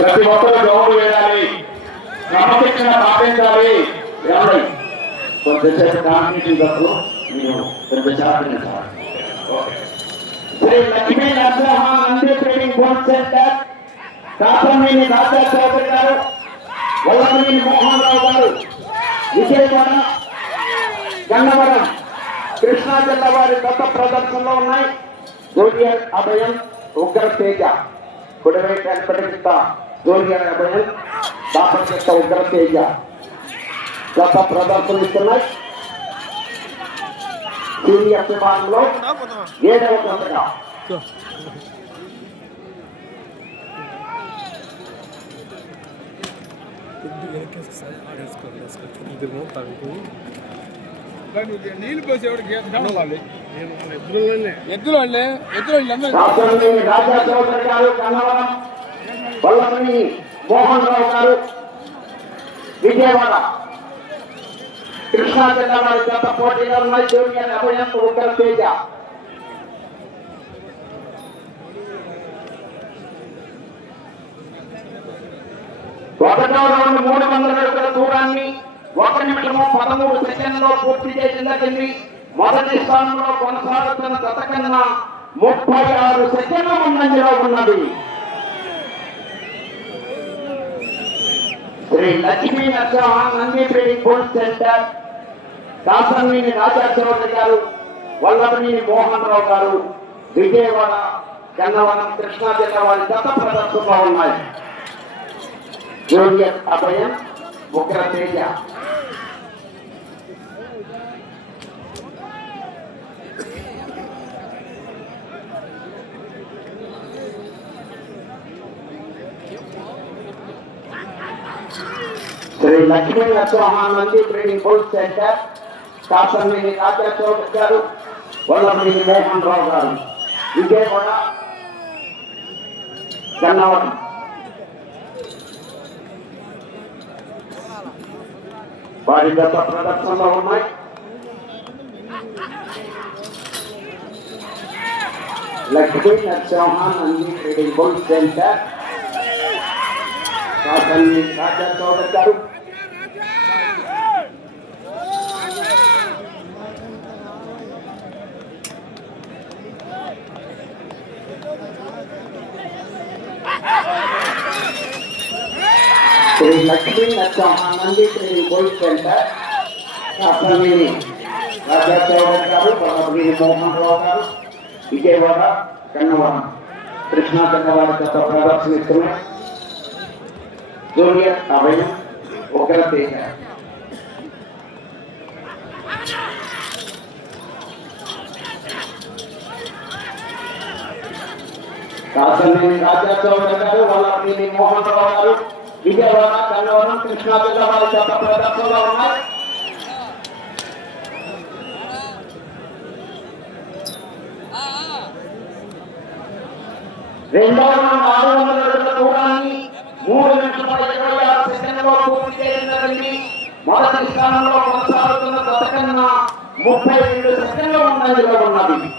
ప్రతి ఒక్కరూ జవాబు వేయాలి, క్రమశిక్షణ పాటించాలి. కొంచెంసేపు కాంపిటీషన్ మీరు కొంచెం సహకరించాలి. Shri Lakshmi Narasimha Nandi training course centre Kasamaneni Raja Chowdary garu, Vallabhaneni Mohan Rao గారు, విజయవాడ గన్నవరం కృష్ణా జిల్లా వారి కొత్త ప్రదర్శనలో ఉన్నాయి. జూనియర్ అభయం ఉగ్ర తేజ కుడివైపు వెంకటగిస్తా, జూనియర్ అభయం దాపరిత ఉగ్ర తేజ కొత్త ప్రదర్శనలు ఇస్తున్నాయి. సీనియర్ విభాగంలో 7వ కొత్తగా నీళ్ళు పోసేవాడు రాజా చౌదరి గారు, కన్నవరం వల్లభనేని మోహన్ రావు గారు, విజయవాడ కృష్ణా జిల్లా వారి గత పోటీలో ఉన్నాయి. జూనియర్ అభయం ఉగ్ర తేజ ఒకటో రౌండ్ 300 అడుగుల దూరాన్ని 1 నిమిషము 13 సెకండ్లో పూర్తి చేసిందని మొదటి స్థానంలో కొనసాగుతున్న గత కన్నా 36 సెకండ్ల ముందంజలో ఉన్నది. Shri Lakshmi Narasimha Nandi training course centre Kasamaneni Raja Chowdary garu, Vallabhaneni Mohan Rao గారు, విజయవాడ గన్నవరం కృష్ణా జిల్లా వారి గత ప్రదర్శనలో ఉన్నాయి. Junior Abhayam Ugra Teja Shri Lakshmi Narasimha Nandi training course centre Kasamaneni Raja Chowdary garu, Vallabhaneni Mohan Rao గారు, విజయవాడ గన్నవరం వారి గత ప్రదర్శనలో ఉన్నాయి. Lakshmi Narasimha Nandi trading course centre Kasamaneni Raja Chowdary garu, Shri Lakshmi Narasimha Nandi training course centre Kasamaneni Raja Chowdary garu, Vallabhaneni Mohan Rao గారు, విజయవాడ గన్నవరం కృష్ణా జిల్లా వారి గత ప్రదర్శనిస్తున్నాయి. జూనియర్ అభయం ఉగ్ర తేజ కాసమనేని రాజా చౌదరి గారు, వల్లభనేని మోహన్ రావు గారు, విజయవాడ గన్నవరం కృష్ణా జిల్లా వారి గత ప్రదర్శనలో ఉన్నాయి. రెండవ రౌండ్ 600 అడుగుల దూరాన్ని 3 నిమిషముల 26 సెకండ్లో పూర్తి చేసిందని మొదటి స్థానంలో కొనసాగుతున్న గత కన్నా 32 సెకండ్ల ముందంజలో ఉన్నది.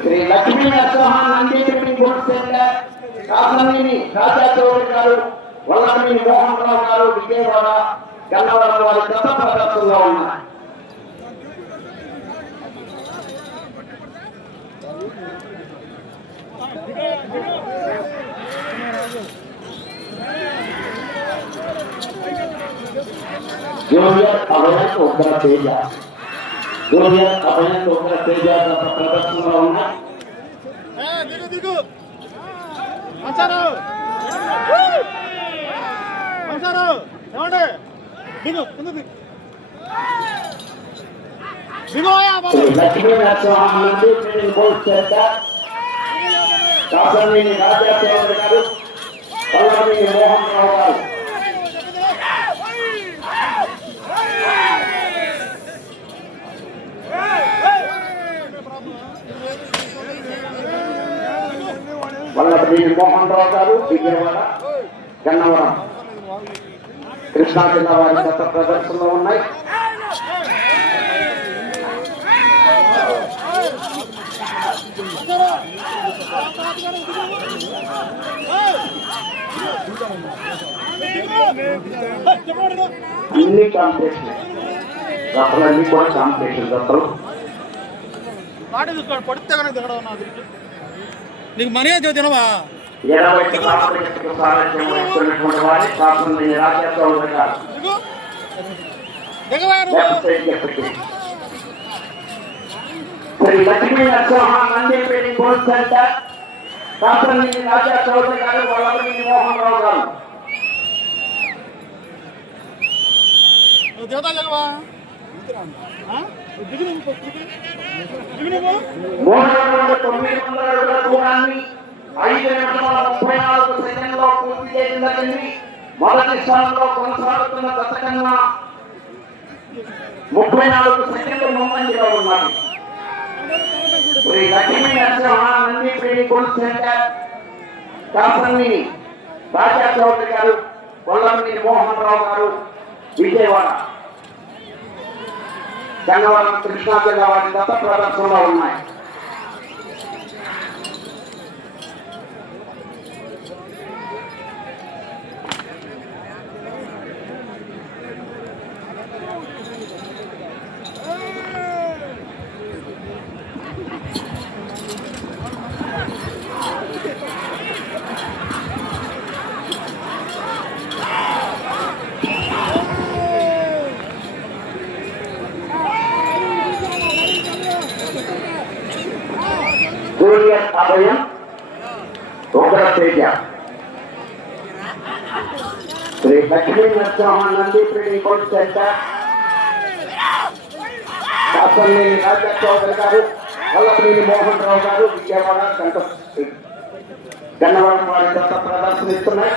Shri Lakshmi Narasimha Nandi training course centre Kasamaneni Raja Chowdary garu, Vallabhaneni Mohan Rao గారు, విజయవాడ గన్నవరం వారి గత ప్రదర్శనలో ఉన్నాయి. జూనియర్ అభయం ఉగ్ర తేజ, జూనియర్ అభయం ఉగ్ర తేజ గత ప్రదర్శనలో ఉన్నాయి. Lakshmi Narasimha Nandi training course centre Kasamaneni Raja Chowdary garu, Vallabhaneni Mohan Rao గారు, వల్లభనేని మోహన్ రావు గారు, విజయవాడ గన్నవరం కృష్ణా జిల్లా వారి గత ప్రదర్శనలో ఉన్నాయి. అన్ని కాంపిటీషన్ రథలన్నీ కూడా కాంపిటీషన్ రథలు. నీకు మనీ తినవా 20 సార్లు సారథ్యం వహిస్తున్నటువంటి వారి శాసన రాజ్యాంగ శ్రీ లక్ష్మీ నరసింహ నందిపేట గోల్డ్ సెంటర్ శాసనని రాజా చౌదరి గారు వల్లభనేని మోహన్ రావు గారు. మూడు 900 అడుగుల దూరాన్ని 5 నిమిషాల 34 సెకండ్లో పూర్తి చేయడం జరిగింది. మొదటి స్థానంలో కొనసాగుతున్న గత కన్నా 34 సెకండ్లు ముందంజలో ఉన్నాయి. శ్రీ లక్ష్మీ నరసింహ నందిపేట గోల్డ్ సెంటర్ శాసనని రాజా చౌదరి గారు వల్లభనేని మోహన్ రావు గారు విజయవాడ గన్నవరం కృష్ణా జిల్లా వారి గత ప్రదర్శనలో ఉన్నాయి. Junior Abhayam Ugra Teja Shri Lakshmi Narasimha Nandipet gold centre శాసననేని రాజా చౌదరి గారు వల్లభనేని మోహన్ రావు గారు విజయవాడ గన్నవరం వారి గత ప్రదర్శనిస్తున్నాయి.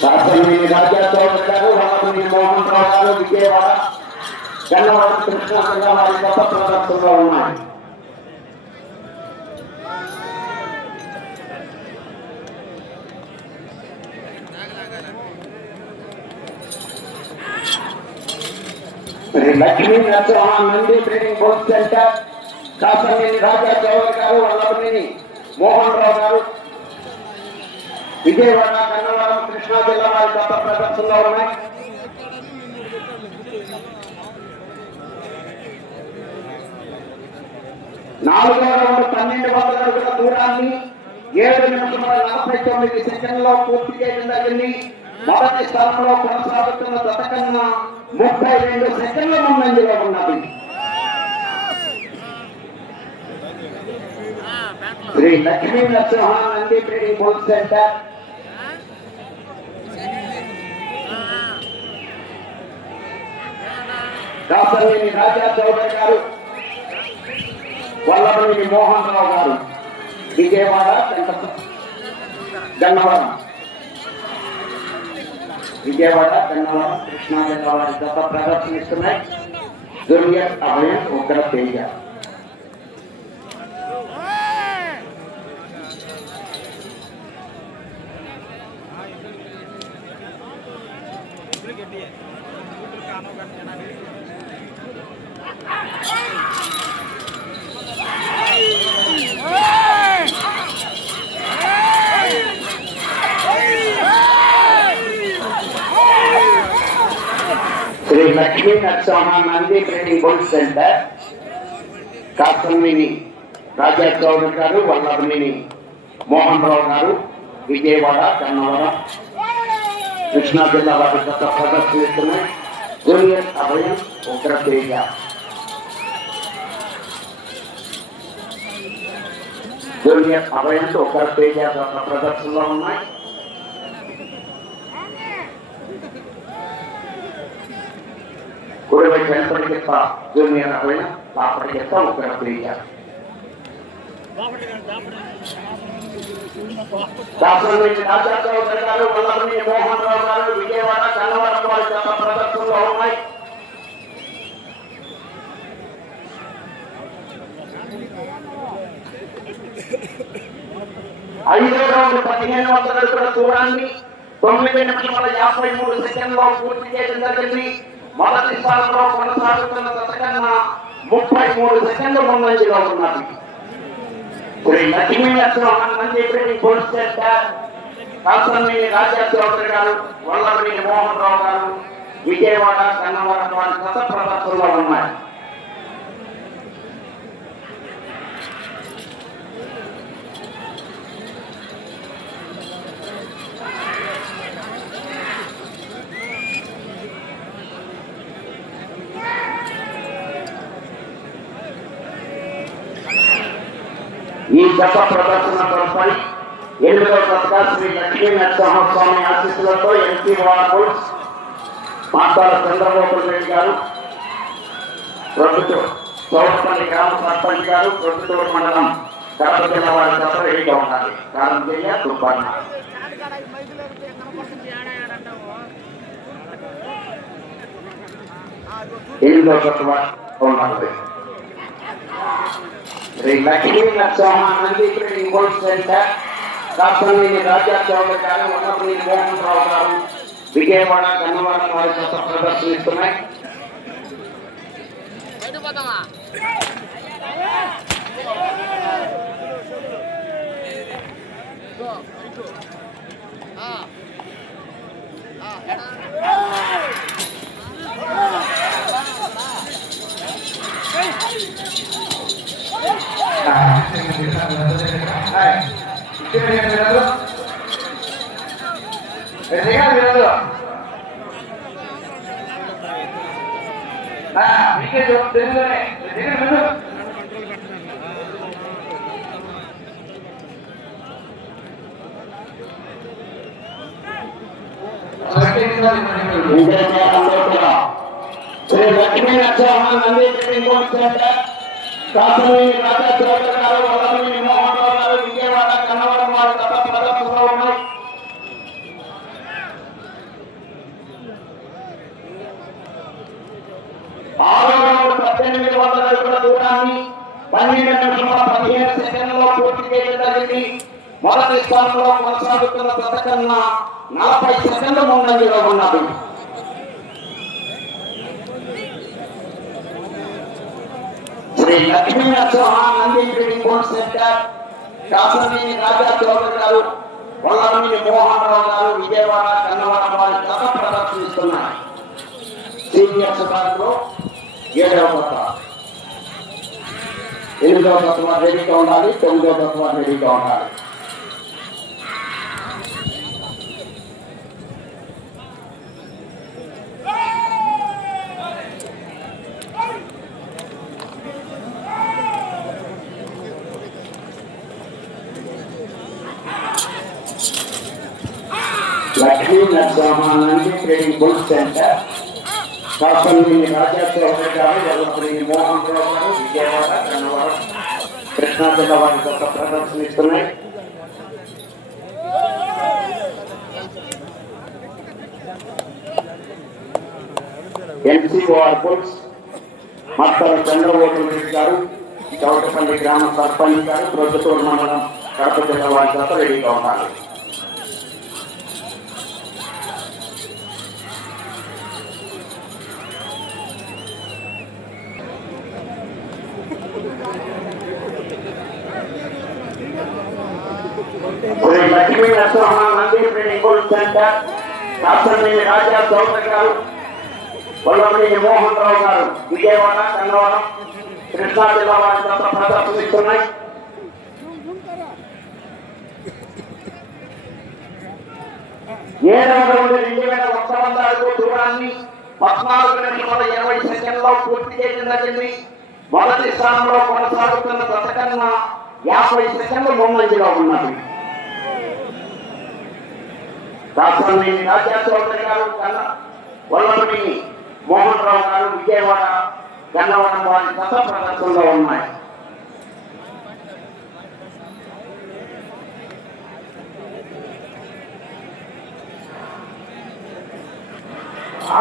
శాసననేని రాజా చౌదరి గారు వల్లభనేని మోహన్ రావు గారు విజయవాడ గన్నవరం కృష్ణా జిల్లా వారి గత ప్రదర్శనలో ఉన్నాయి. శ్రీ లక్ష్మీ నరసింహ నందిపేట గోల్డ్ సెంటర్ శాసననేని రాజా చౌదరి గారు వల్లభనేని మోహన్ రావు గారు విజయవాడ గన్నవరం కృష్ణా జిల్లా వారి గత ప్రదర్శనలో ఉన్నాయి. నాలుగవ రౌండ్ 1200 అడుగుల దూరాన్ని 7 నిమిషాల 49 సెకండ్లో పూర్తి చేయడం జరిగింది. మొదటి స్థానంలో కొనసాగుతున్న గత కన్నా 32 సెకండ్ల ముందంజలో ఉన్నది. శ్రీ లక్ష్మీ నరసింహ నందిపేట గోల్డ్ సెంటర్ శాసననేని రాజా చౌదరి గారు వల్లభనేని మోహన్ రావు గారు విజయవాడ గన్నవరం కృష్ణా జిల్లా వారి గత ప్రదర్శనిస్తున్నాయి. Junior Abhayam Ugra Teja Shri Lakshmi Narasimha Nandipet gold centre శాసననేని రాజా చౌదరి గారు వల్లభనేని మోహన్ రావు గారు విజయవాడ గన్నవరం కృష్ణా జిల్లా వారి గత ప్రదర్శనిస్తున్నాయి. జూనియర్ అభయం ఉగ్ర తేజ గత ప్రదర్శనలో ఉన్నాయి. కుడివైపు వెనపటికెత్త జూనియర్ అభయం, లాపటికెత్త ఉగ్ర తేజ. శాసననేని రాజా చౌదరి గారు వల్లభనేని మోహన్ రావు గారు విజయవాడ గన్నవరం వారి గత ప్రదర్శనలో ఉన్నాయి. ఐదో రౌండ్ 1500 అడుగుల దూరాన్ని 9 నిమిషాల 53 సెకండ్లో పూర్తి చేయడం జరిగింది. మొదటి స్థానంలో కొనసాగుతున్న దశకన్నా 33 సెకండ్లు ముందంజలో ఉన్నది. శ్రీ లక్ష్మీ నరసింహన్ నంది పోలీస్ స్టేషన్ కాసరనేని రాజా చౌదరి గారు, వల్లభనేని మోహన్ రావు గారు, విజయవాడ కన్నవరం వారి గత ప్రదర్శనలో ఉన్నాయి. ఈ గత ప్రదర్శన తదుపరి 8వ దశగా శ్రీ లక్ష్మీ నరసింహస్వామి ఆశీస్సులతో ఎంపీ వార్బుల్స్ మాతాల చంద్రబాబు రెడ్డి గారు, ప్రొద్దుటూరు చౌడపల్లి గ్రామ సర్పంచ్ గారు, ప్రొద్దుటూరు మండలం కడప జిల్లా వారి గత రెడీగా ఉండాలి. కారంజయ్య తుప్పన్న 8వ దశ ఉండాలి. శ్రీ లక్ష్మీ నరసింహన్ నంది పోలీస్ సెంటర్ కాసరనేని రాజా చౌదరి గారు, వల్లభనేని మోహన్ రావు గారు, విజయవాడ కన్నవరం వారి గత ప్రదర్శనిస్తున్నాయి. శ్రీ లక్ష్మీ నరసింహన్ నంది పోలీస్ సెంటర్ కాసరనేని రాజా చౌదరి గారు, వల్లభనేని మోహన్ రావు గారు, విజయవాడ కన్నవరం వారి గత ప్రదర్శనలో ఉన్నాయి. ఆరో రౌండ్ 1800 అడుగుల దూరాన్ని 12 నిమిషాల 15 సెకండ్లలో పూర్తి చేయడం జరిగింది. మొదటి స్థానంలో కొనసాగుతున్న దశకన్నా 40 సెకండ్లు ముందంజలో ఉన్నది. శ్రీ లక్ష్మీ నరసింహన్ నంది పోలీస్ సెంటర్ కాసరనేని రాజా చౌదరి గారు, వల్లభనేని మోహన్ రావు గారు, విజయవాడ కన్నవరం వారి గత ప్రదర్శనిస్తున్నాయి. సీనియర్స్ విభాగంలో 7వ దశ 8వ దశ వారు రెడీగా ఉండాలి. 9వ దశ వారు రెడీగా ఉండాలి. లక్ష్మీ నరసింహన్ నంది పోలీస్ సెంటర్ కాసరనేని రాజా చౌదరి గారు, వల్లభనేని మోహన్ రావు గారు, విజయవాడ కన్నవరం కృష్ణా జిల్లా వారి గత ప్రదర్శనిస్తున్నాయి. ఎంపీ వార్బుల్స్ మాతాల చంద్రబాబు రెడ్డి గారు, చౌడపల్లి గ్రామ సర్పంచ్ గారు, ప్రొద్దుటూరు మండలం కడప జిల్లా వారి గత రెడీగా ఉండాలి. శ్రీ లక్ష్మీ నరసింహన్ నంది పోలీస్ సెంటర్ కాసరనేని రాజా చౌదరి గారు, వల్లభనేని మోహన్ రావు గారు, విజయవాడ కన్నవరం కృష్ణా జిల్లా వారి గత ప్రదర్శనిస్తున్నాయి. ఏడవ రౌండ్ 2100 అడుగుల దూరాన్ని 14 నిమిషాల 20 సెకండ్లో పూర్తి చేయడం జరిగింది. మొదటి స్థానంలో కొనసాగుతున్న దశకన్నా 50 సెకండ్లు ముందంజలో ఉన్నది. కాసరనేని రాజా చౌదరి గారు, వల్లభనేని మోహన్ రావు గారు, విజయవాడ కన్నవరం వారి గత ప్రదర్శనలో ఉన్నాయి.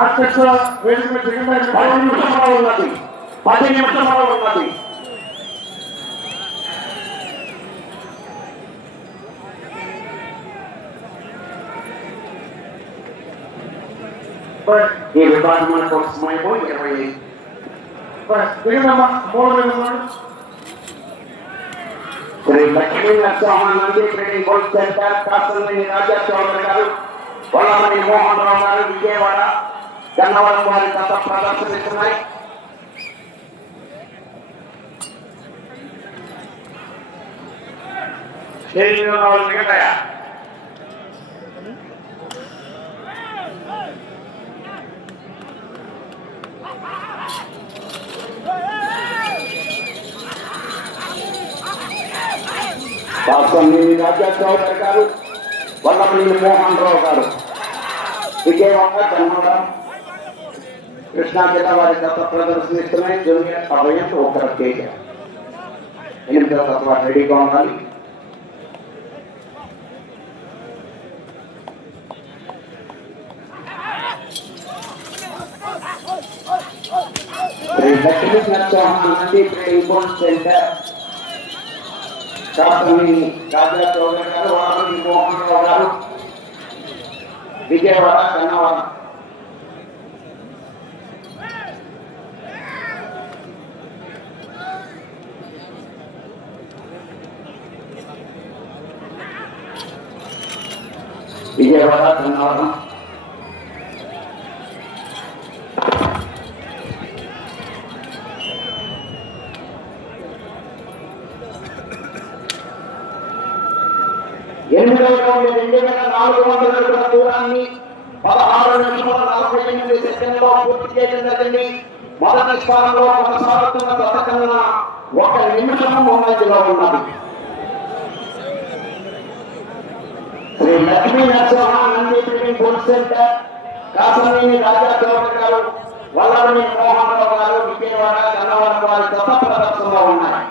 ఆర్కెస్ట్రా వేదిక మీద 10 నిమిషాలు ఉన్నది. 10 నిమిషాలు ఉన్నది. ఈ విభాగం కోసం సమయం 25. Shri Lakshmi Narasimhanandi trading gold centre Kasalni Raja Chowdary garu, Vallamani Mohan Rao గారు, విజయవాడ గన్నవరం వారి గత ప్రదర్శనిస్తున్నాయి. మిగతాయా కాసల్ని రాజా చౌదరి గారు, వల్లమణి మోహన్ రావు గారు, విజయవాడ గన్నవరం కృష్ణా జిల్లా వారి గత ప్రదర్శనిస్తున్నాయి. జూనియర్ అభయం ఒకర తేజ 8వ తత్వ రెడీగా ఉండాలి. Shri Lakshmi Narasimhanandi trading gold centre Kasalni Raja Chowdary garu, Vallamani Mohan Rao గారు, విజయవాడ గన్నవరం గన్నవరం ఎనిమిదవ రౌండ్ 2400 అడుగుల దూరాన్ని 16 నిమిషముల 48 సెకండ్లలో పూర్తి చేయడం జరిగింది. మొదటి స్థానంలో కొనసాగుతున్న గత కన్నా 1 నిమిషం ముందంజలో ఉన్నది. Shri Lakshmi Narasimhanandi trading gold centre Kasalni Raja Chowdary garu, Vallamani Mohan Rao గారు, విజయవాడ గన్నవరం వారి గత ప్రదర్శనలో ఉన్నాయి.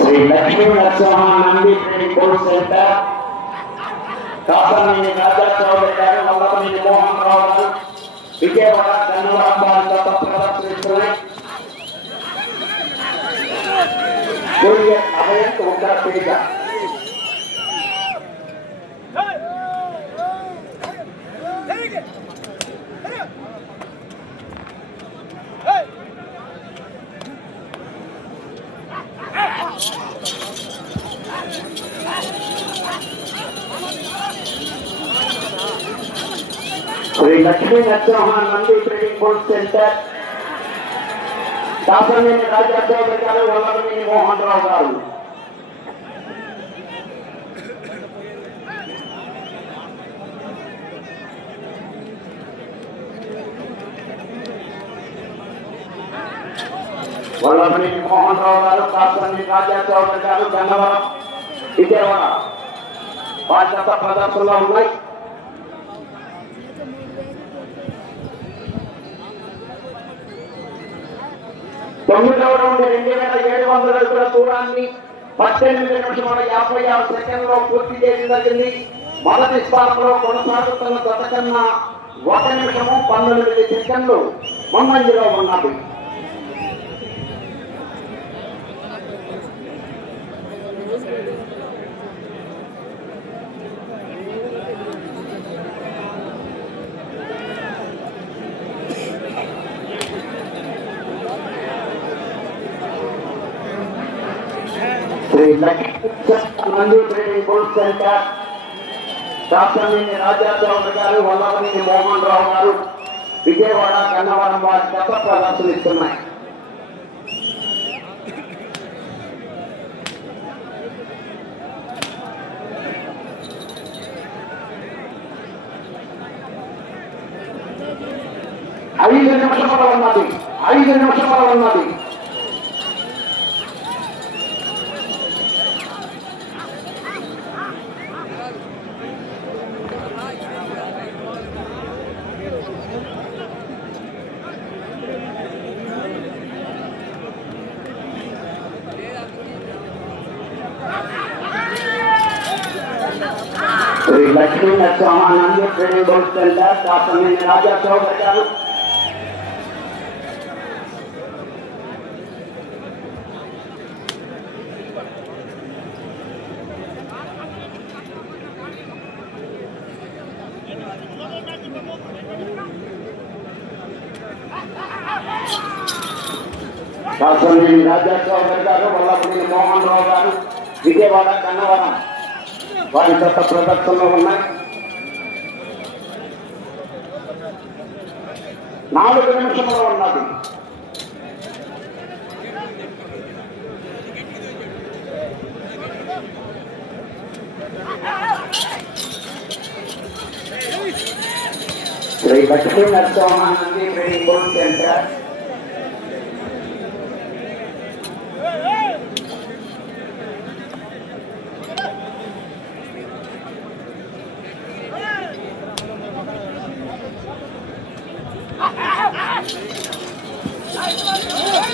Shri Lakshmi Narasimhanandi trading gold centre Kasalni Raja Chowdary garu, Vallamani Mohan Rao గారు, విజయవాడ గన్నవరం వారి గత ప్రదర్శనిస్తున్నాయి. జూనియర్ అభయం ఒకర Teja Shri Lakshmi Narasimhanandi trading gold centre Kasalni Raja Chowdary garu, Vallamani Mohan Rao గారు, వల్లమణి మోహన్ రావు గారు, కాసల్ని రాజా చౌదరి గారు, గన్నవరం విజయవాడ వారి గత ప్రదర్శనలో ఉన్నాయి. తొమ్మిదవ రౌండ్ 2700 అడుగుల దూరాన్ని 18 నిమిషముల 56 సెకండ్లలో పూర్తి చేయడం జరిగింది. మొదటి స్థానంలో కొనసాగుతున్న గత కన్నా 1 నిమిషము 19 సెకండ్లు ముందంజలో ఉన్నది. Shri Lakshmi Narasimhanandi trading gold centre Kasalni Raja Chowdary garu, Vallamani Mohan Rao గారు, విజయవాడ గన్నవరం వారి గత ప్రదర్శనిస్తున్నాయి. ఐదు నిమిషముల ఉన్నది. Shri Lakshmi Narasimhananda training board centre Kasameni Raja Chowdary garu Kasameni Raja Chowdary garu Vallabhaneni Mohan Rao గారు విజయవాడ కన్నవరం వారి గత ప్రదర్శనలో ఉన్నాయి. 4 నిమిషంలో ఉన్నది. Shri Lakshmi Narasimhanandi training board centre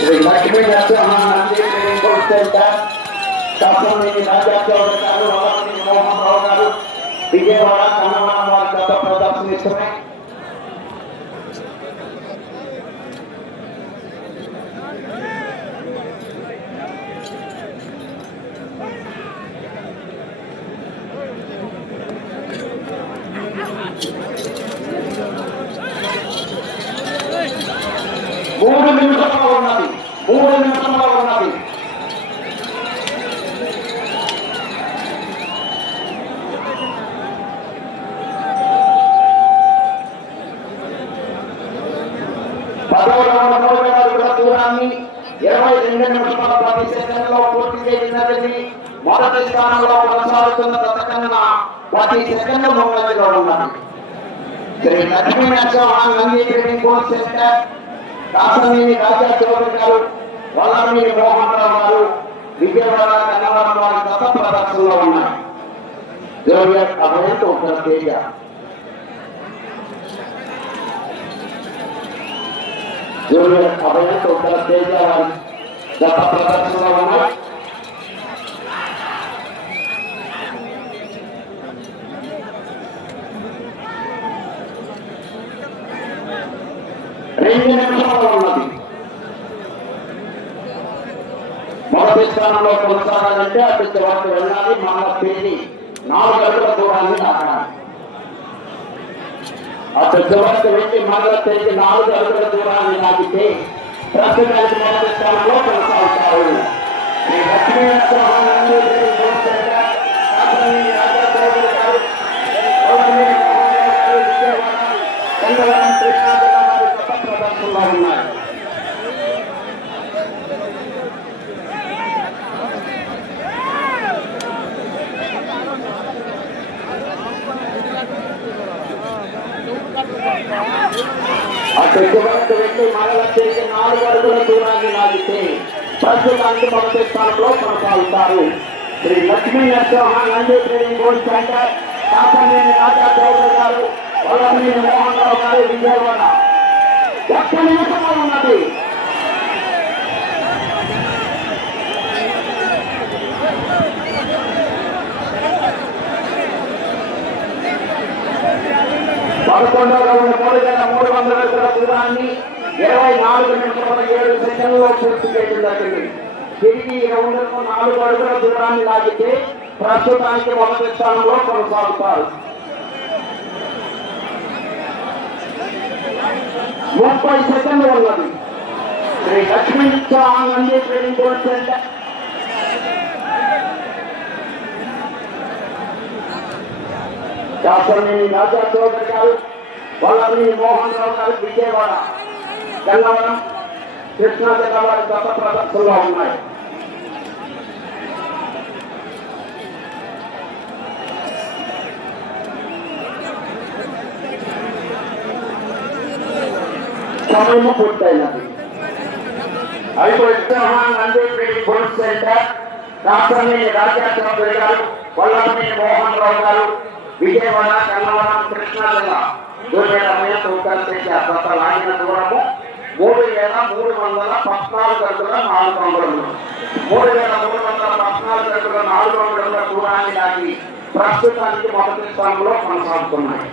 Shri Lakshmi Narasimhanandi training board centre Kasameni Raja Chowdary garu Vallabhaneni Mohan Rao గారు విజయవాడ కన్నవరం వారి గత ప్రదర్శనిస్తున్నాయి. మూడు నిమిషంలో ఉన్నది. 3 నిమిషంలో ఉన్నది. దూరాన్ని 22 నిమిషాల 10 సెకండ్లలో పూర్తి చేసినది. మొదటి స్థానంలో కొనసాగుతున్న గతకన్నా 10 సెకండ్లు ముందంజలో ఉన్నది. Shri Lakshmi Narasimhanandi training board centre Kasameni Raja Chowdary garu Vallabhaneni Mohan Rao గారు విజయవాడ కన్నవరం వారి గత ప్రదర్శనలో ఉన్నాయి. జూనియర్ అభయంతో ఉత్తర తేజ జూనియర్ అభయంతో ఉత్తర తేజ వారి గత ప్రదర్శనలో ఉన్నాయి. రెండు నిమిషంలో ఉన్నది. మొదటి స్థానంలో కొనసాగాలంటే అటు చివరికి వెళ్ళాలి. మన తేలి 4 అడుగుల దూరాన్ని దాటాలి. అటు చివరికి వెళ్ళి మన తేలి 4 అడుగుల దూరాన్ని దాటితే ప్రస్తుతానికి మొదటి స్థానంలో కొనసాగుతారు. Shri Lakshmi Narasimhanandi training board centre Kasameni Raja Chowdary garu Vallabhaneni Mohan Rao గారు విజయవాడ కన్నవరం కృష్ణా జిల్లా వారి గత ప్రదర్శనలో ఉన్నాయి. అటు చివరకు వెళ్ళి మరల తిరిగి 4 అడుగుల దూరాన్ని లాగితే ప్రస్తుతానికి మొదటి స్థానంలో కొనసాగుతారు. Shri Lakshmi Narasimhanandi training board centre Kasameni Raja Chowdary garu Vallabhaneni Mohan Rao గారు విజయవాడ 1 నిమిషంలో ఉన్నది. పదకొండవ రౌండ్ 3,300 అడుగుల దూరాన్ని 24 నిమిషాల 7 సెకండ్లలో పూర్తి చేయడం జరిగింది. తిరిగి ఈ రౌండ్లకు 4 అడుగుల దూరాన్ని లాగితే ప్రస్తుతానికి మొదటి స్థానంలో కొనసాగుతారు. 30 సెకండ్లు ఉన్నది. Shri Lakshmi Narasimhanandi training board centre Kasameni Raja Chowdary garu Vallabhaneni Mohan Rao గారు విజయవాడ కన్నవరం కృష్ణా జిల్లా వారి గత ప్రదర్శనలో ఉన్నాయి. సమయం పూర్తయినది. Narasimha Nandi training board centre Kasameni Raja Chowdary garu Vallabhaneni Mohan Rao గారు విజయవాడ కన్నవరం కృష్ణా జిల్లా జూనియర్ అభయంతో ఉత్తర తేజ గత లాగిన దూరము 3,314 అడుగుల 4 అంగుళములు. 3,314 అడుగుల 4 అంగుళముల దూరాన్ని లాగి ప్రస్తుతానికి మొదటి స్థానంలో కొనసాగుతున్నాయి.